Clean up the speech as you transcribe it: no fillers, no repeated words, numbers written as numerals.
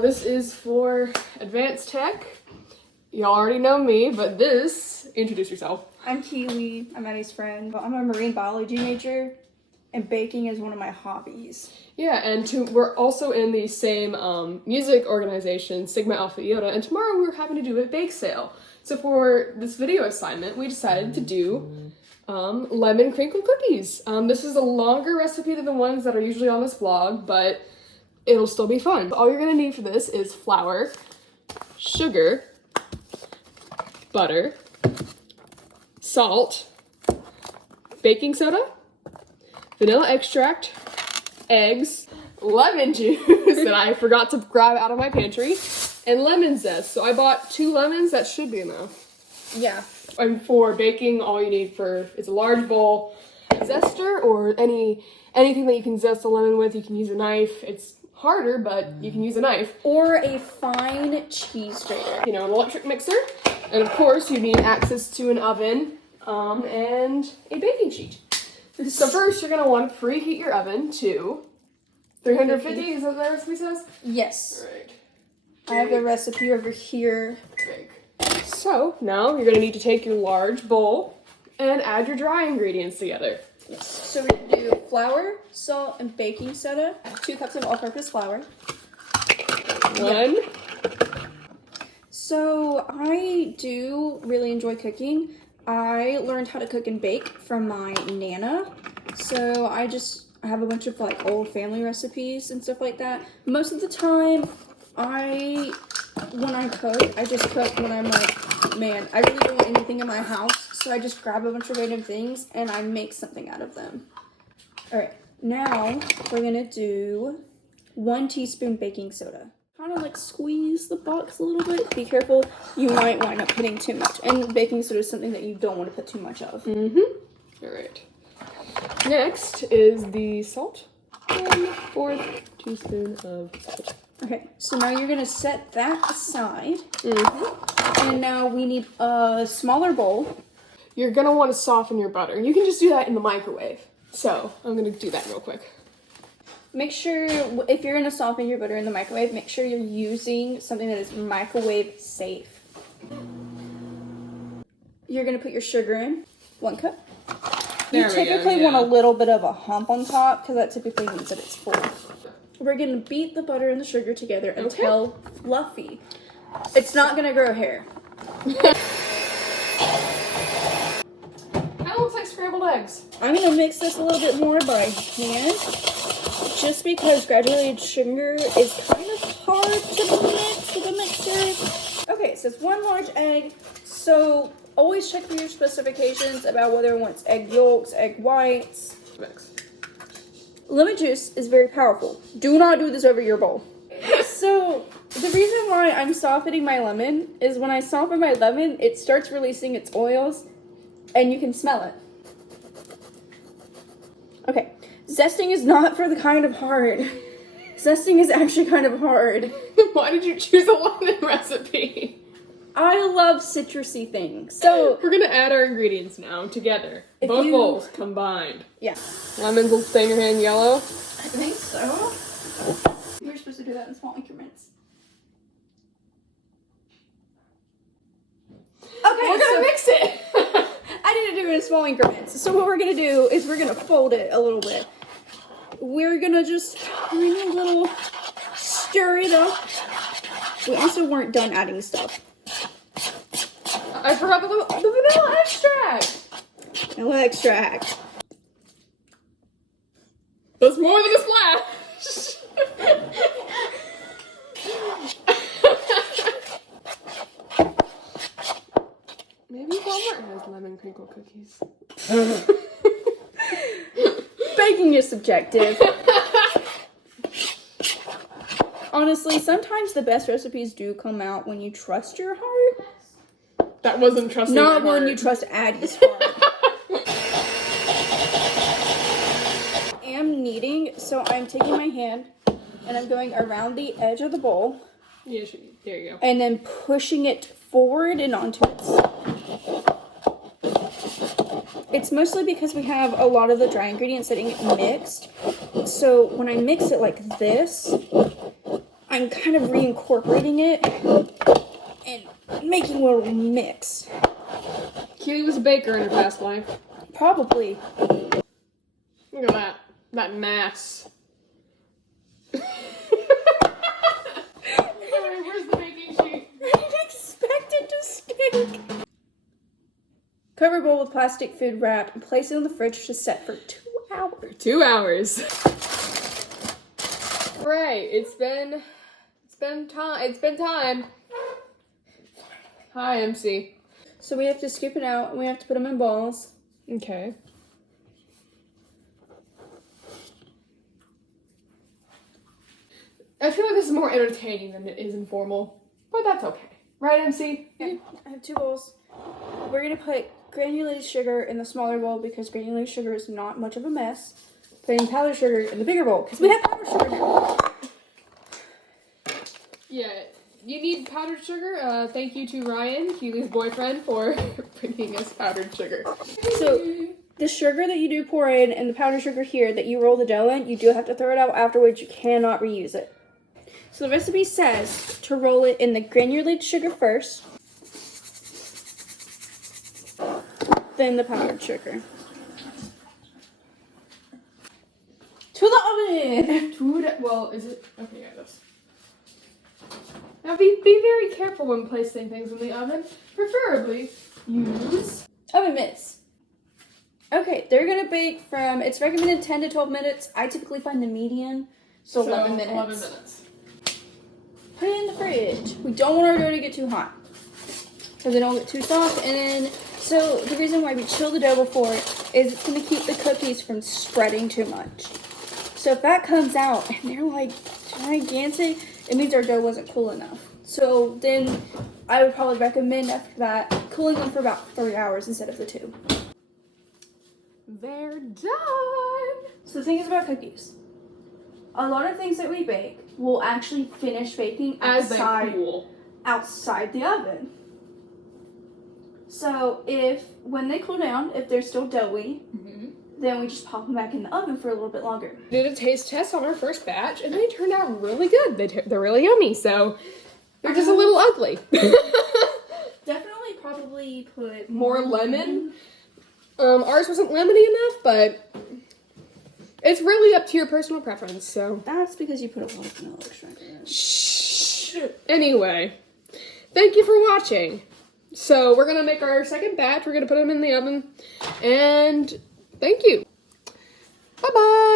This is for advanced tech. Y'all already know me, but introduce yourself. I'm Keely. I'm Maddie's friend. I'm a marine biology major, and baking is one of my hobbies. Yeah, and we're also in the same music organization, Sigma Alpha Iota, and tomorrow we're having to do a bake sale. So for this video assignment, we decided to do lemon crinkle cookies. This is a longer recipe than the ones that are usually on this blog, but it'll still be fun. All you're gonna need for this is flour, sugar, butter, salt, baking soda, vanilla extract, eggs, lemon juice that I forgot to grab out of my pantry, and lemon zest. So I bought 2 lemons. That should be enough. Yeah. And for baking, all you need is a large bowl, zester, or anything that you can zest a lemon with. You can use a knife. It's harder, but you can use a knife. Or a fine cheese grater. You know, an electric mixer. And of course, you need access to an oven and a baking sheet. So first, you're going to want to preheat your oven to 350. Is that what the recipe says? Yes. All right. I have the recipe over here. Bake. So now you're going to need to take your large bowl and add your dry ingredients together. Yes. So we're going to do flour, salt, and baking soda. 2 cups of all-purpose flour. 1. So I do really enjoy cooking. I learned how to cook and bake from my Nana. So I have a bunch of like old family recipes and stuff like that. Most of the time, when I cook, I just cook when I'm like, man, I really don't want anything in my house. So I just grab a bunch of random things and I make something out of them. All right, now we're gonna do 1 teaspoon baking soda. Kind of like squeeze the box a little bit. Be careful, you might wind up putting too much. And baking soda is something that you don't want to put too much of. All right. Next is the salt. 1/4 teaspoon of salt. Okay, so now you're gonna set that aside. And now we need a smaller bowl. You're gonna want to soften your butter. You can just do that in the microwave. So I'm gonna do that real quick. Make sure, if you're gonna soften your butter in the microwave, make sure you're using something that is microwave safe. You're gonna put your sugar in, 1 cup. You typically want a little bit of a hump on top, because that typically means that it's full. We're gonna beat the butter and the sugar together until fluffy. It's not gonna grow hair. That looks like scrambled eggs. I'm gonna mix this a little bit more by hand, just because granulated sugar is kind of hard to mix with a mixer. Okay, it says 1 large egg, so always check for your specifications about whether it wants egg yolks, egg whites. Mix. Lemon juice is very powerful. Do not do this over your bowl. So, the reason why I'm softening my lemon is when I soften my lemon, it starts releasing its oils, and you can smell it. Okay, zesting is not for the kind of hard. Zesting is actually kind of hard. Why did you choose a lemon recipe? I love citrusy things. So we're gonna add our ingredients now together. Both bowls combined. Yeah. Lemons will stain your hand yellow. I think so. You're supposed to do that in small increments. Okay, we're gonna mix it. I need to do it in small increments. So what we're gonna do is we're gonna fold it a little bit. We're gonna just bring a little, stir it up. We also weren't done adding stuff. I forgot the vanilla extract. Vanilla extract. That's more than a splash. Maybe Walmart has lemon crinkle cookies. Baking is subjective. Honestly, sometimes the best recipes do come out when you trust your heart. That wasn't trusting my heart. Not when you trust Addie's heart. I am kneading, so I'm taking my hand and I'm going around the edge of the bowl. Yeah, there you go. And then pushing it forward and onto it. It's mostly because we have a lot of the dry ingredients that get mixed. So when I mix it like this, I'm kind of reincorporating it and making a little mix. Keely was a baker in her past life. Probably. Look at that. That mass. Alright, where's the baking sheet? I didn't expect it to stink. Cover a bowl with plastic food wrap and place it in the fridge to set for 2 hours. 2 hours. Right, it's been time. Hi, MC. So we have to scoop it out and we have to put them in balls. Okay. I feel like this is more entertaining than it is informal, but that's okay. Right, MC? Yeah, I have 2 bowls. We're gonna put granulated sugar in the smaller bowl because granulated sugar is not much of a mess. Putting powdered sugar in the bigger bowl because we have powdered sugar now. Yeah, you need powdered sugar. Thank you to Ryan, Keely's boyfriend, for bringing us powdered sugar. So the sugar that you do pour in and the powdered sugar here that you roll the dough in, you do have to throw it out afterwards. You cannot reuse it. So the recipe says to roll it in the granulated sugar first, then the powdered sugar. To the oven! Well, is it? Okay, yeah, this. Now be very careful when placing things in the oven. Preferably use Oven mitts. Okay, they're gonna bake from, it's recommended 10 to 12 minutes. I typically find the median, so 11 minutes. 11 minutes. Put it in the fridge. We don't want our dough to get too hot because they don't get too soft. And then, so the reason why we chill the dough before is it's gonna keep the cookies from spreading too much. So if that comes out and they're like gigantic, it means our dough wasn't cool enough. So then I would probably recommend after that cooling them for about 3 hours instead of the 2. They're done. So the thing is about cookies. A lot of things that we bake will actually finish baking As they outside, cool. outside the oven. So when they cool down, if they're still doughy, then we just pop them back in the oven for a little bit longer. Did a taste test on our first batch, and they turned out really good. They're really yummy, so they're just a little ugly. Definitely probably put More lemon. Ours wasn't lemony enough, but it's really up to your personal preference, so. That's because you put a lot of vanilla extract in it. Shh. Anyway, thank you for watching. So we're gonna make our second batch. We're gonna put them in the oven, and thank you. Bye-bye.